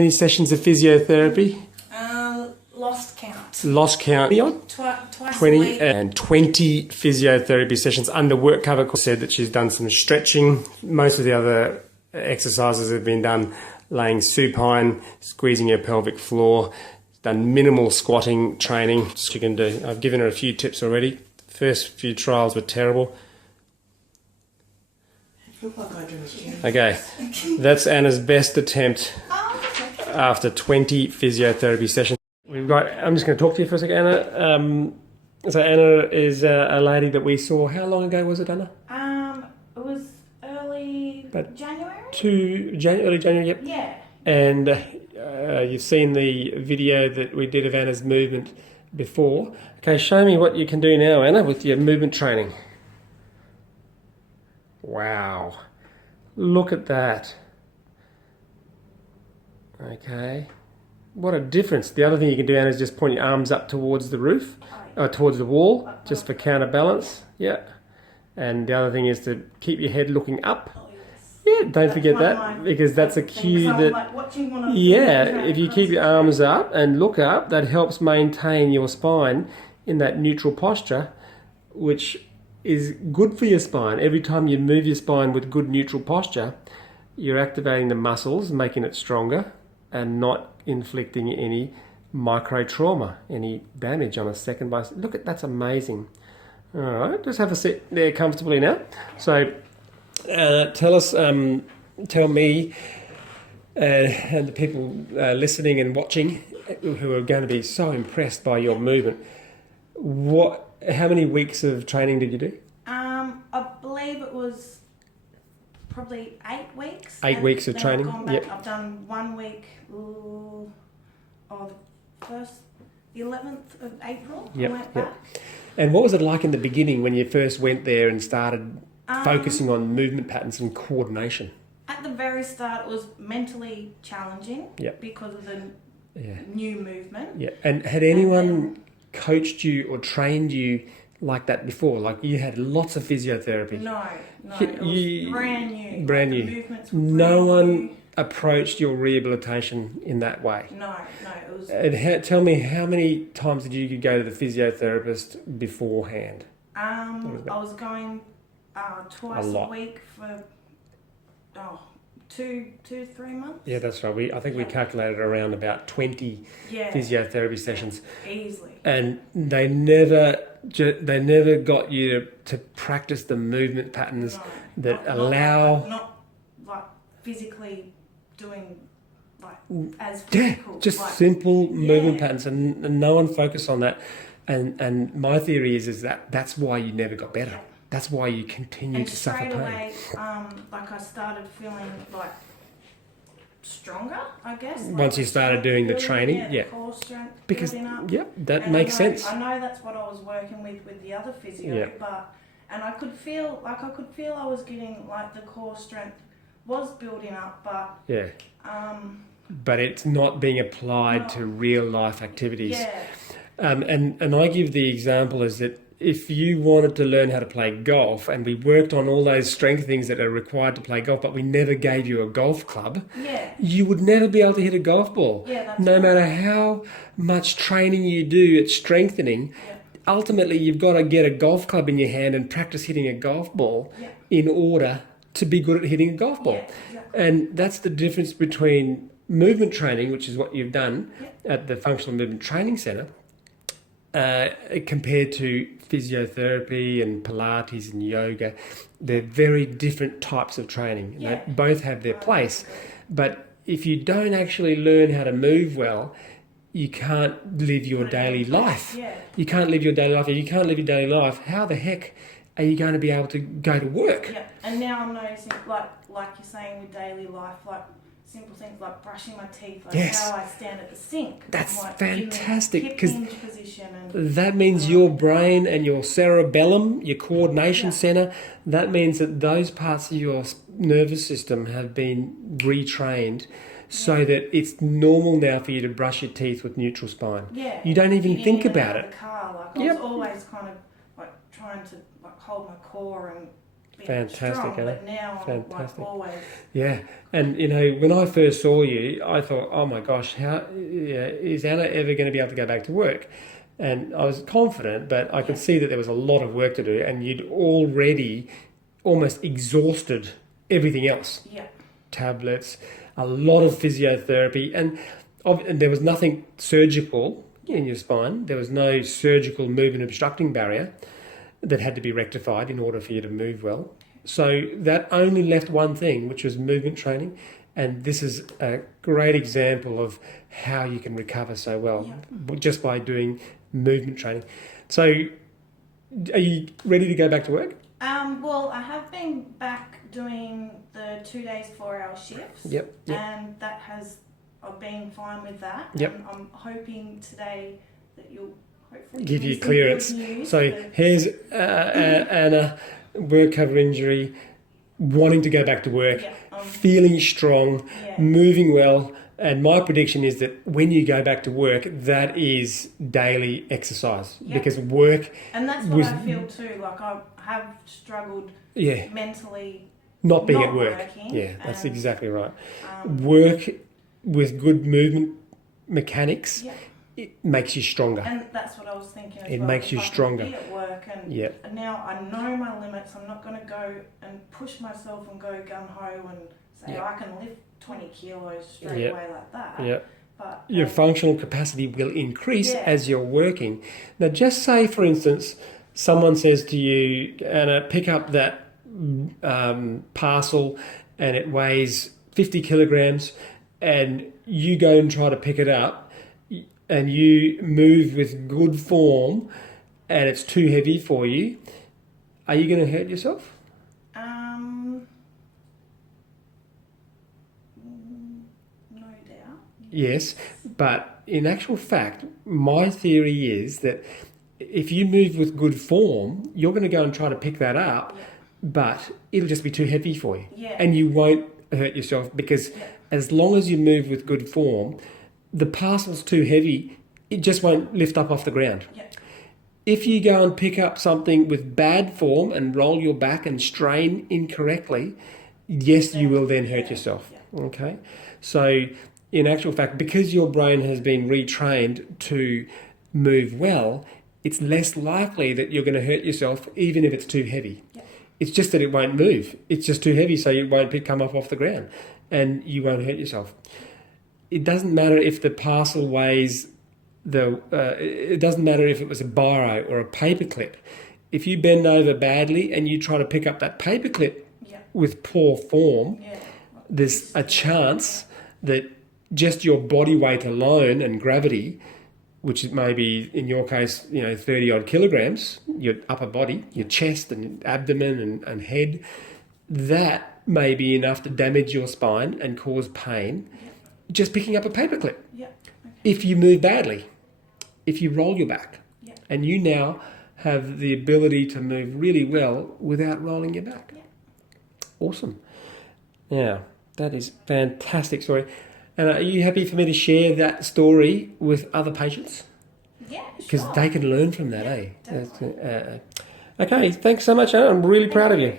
Many sessions of physiotherapy? Lost count. Lost count. Twice 20 a week. and 20 physiotherapy sessions under work cover. Said that she's done some stretching. Most of the other exercises have been done laying supine, squeezing your pelvic floor, done minimal squatting training. She can do. I've given her a few tips already. First few trials were terrible. Okay, that's Anna's best attempt after 20 physiotherapy sessions. I'm just going to talk to you for a second, Anna. So Anna is a lady that we saw. How long ago was it, Anna? It was early January. Early January, yep. Yeah. And you've seen the video that we did of Anna's movement before. Okay, show me what you can do now, Anna, with your movement training. Wow. Look at that. Okay. What a difference. The other thing you can do, Anna, is just point your arms up towards the roof, or towards the wall, just for counterbalance. Yeah. And the other thing is to keep your head looking up. Yeah, don't forget that, because that's a cue that, yeah, if you keep your arms up and look up, that helps maintain your spine in that neutral posture, which is good for your spine. Every time you move your spine with good neutral posture, you're activating the muscles, making it stronger, and not inflicting any micro trauma, any damage on a second by. Look at that's amazing. All right, just have a sit there comfortably now. So tell me and the people listening and watching who are going to be so impressed by your movement. How many weeks of training did you do? I believe it was probably 8 weeks. 8 weeks of training. Yep. I've done 1 week. The 11th of April. Yep. I went back. And what was it like in the beginning when you first went there and started focusing on movement patterns and coordination? At the very start, it was mentally challenging. Yep. Because of the new movement. Yeah. And had anyone coached you or trained you like that before? Like you had lots of physiotherapy? No. It was brand new. Brand new. The movements were brand no one new. Approached your rehabilitation in that way? No. It was. And tell me, how many times did you go to the physiotherapist beforehand? I was going twice a week for 2-3 months. Yeah, that's right. I think we calculated around about 20 physiotherapy sessions. Easily. And they never got you to practice the movement patterns that allow. Not like physically doing like as physical. Just simple movement patterns, and no one focused on that. And my theory is that that's why you never got better. That's why you continue to suffer pain. And straight away, I started feeling like stronger, I guess. Once you started doing the training, core strength, because up. That makes sense. I know that's what I was working with the other physio, and I could feel I was getting like the core strength was building up, but but it's not being applied to real life activities. Yeah. And I give the example is that if you wanted to learn how to play golf, and we worked on all those strength things that are required to play golf, but we never gave you a golf club, you would never be able to hit a golf ball. No matter how much training you do at strengthening, ultimately you've got to get a golf club in your hand and practice hitting a golf ball in order to be good at hitting a golf ball. And that's the difference between movement training, which is what you've done at the Functional Movement Training Centre, compared to physiotherapy and Pilates and yoga. They're very different types of training. They both have their place. But if you don't actually learn how to move well, you can't live your daily life. You can't live your daily life. If you can't live your daily life, how the heck are you going to be able to go to work? And now I'm noticing, like you're saying with daily life, like simple things like brushing my teeth, like how I stand at the sink. That's like fantastic, because that means your brain and your cerebellum, your coordination center, that means that those parts of your nervous system have been retrained so that it's normal now for you to brush your teeth with neutral spine. You don't even think about it. I was always kind of like trying to like hold my core and Fantastic, strong, Anna. but now Fantastic. I'm like always. Yeah, and when I first saw you, I thought, oh my gosh, how is Anna ever going to be able to go back to work? And I was confident, but I could see that there was a lot of work to do, and you'd already almost exhausted everything else. Yeah. Tablets, a lot of physiotherapy, and there was nothing surgical in your spine. There was no surgical movement obstructing barrier that had to be rectified in order for you to move well. So that only left one thing, which was movement training. And this is a great example of how you can recover so well just by doing movement training. So are you ready to go back to work? Well, I have been back doing the 2 days, 4-hour shifts. Yep. And I've been fine with that. Yep. And I'm hoping today that you'll hopefully give you some clearance. good news. So here's Anna, work cover injury, wanting to go back to work, feeling strong, moving well. And my prediction is that when you go back to work, that is daily exercise because work. And that's what I feel too. Like I have struggled mentally. Not being at work. Working, yeah, that's exactly right. Work with good movement mechanics. It makes you stronger. And that's what I was thinking as it well. makes you stronger. Be at work and now I know my limits. I'm not going to go and push myself and go gung-ho and say I can lift 20 kilos straight away like that. Yeah. But your functional capacity will increase as you're working. Now just say, for instance, someone says to you, Anna, pick up that parcel and it weighs 50 kilograms and you go and try to pick it up and you move with good form and it's too heavy for you, are you going to hurt yourself? No doubt. Yes, but in actual fact, my theory is that if you move with good form, you're going to go and try to pick that up, but it'll just be too heavy for you. Yeah. And you won't hurt yourself because as long as you move with good form, the parcel's too heavy, it just won't lift up off the ground. Yeah. If you go and pick up something with bad form and roll your back and strain incorrectly, yes, you will then hurt yourself. Yeah. Okay? So in actual fact, because your brain has been retrained to move well, it's less likely that you're going to hurt yourself even if it's too heavy. Yeah. It's just that it won't move. It's just too heavy, so it won't come up off the ground and you won't hurt yourself. It doesn't matter if the parcel weighs it doesn't matter if it was a biro or a paperclip. If you bend over badly and you try to pick up that paperclip with poor form, there's a chance that just your body weight alone and gravity, which may be in your case, 30 odd kilograms, your upper body, your chest and abdomen and head, that may be enough to damage your spine and cause pain. Just picking up a paperclip. If you move badly, if you roll your back, and you now have the ability to move really well without rolling your back. Awesome. Now, that is a fantastic story. And are you happy for me to share that story with other patients? Yeah, because they can learn from that, Definitely. Okay, thanks so much, Anna. I'm really proud of you.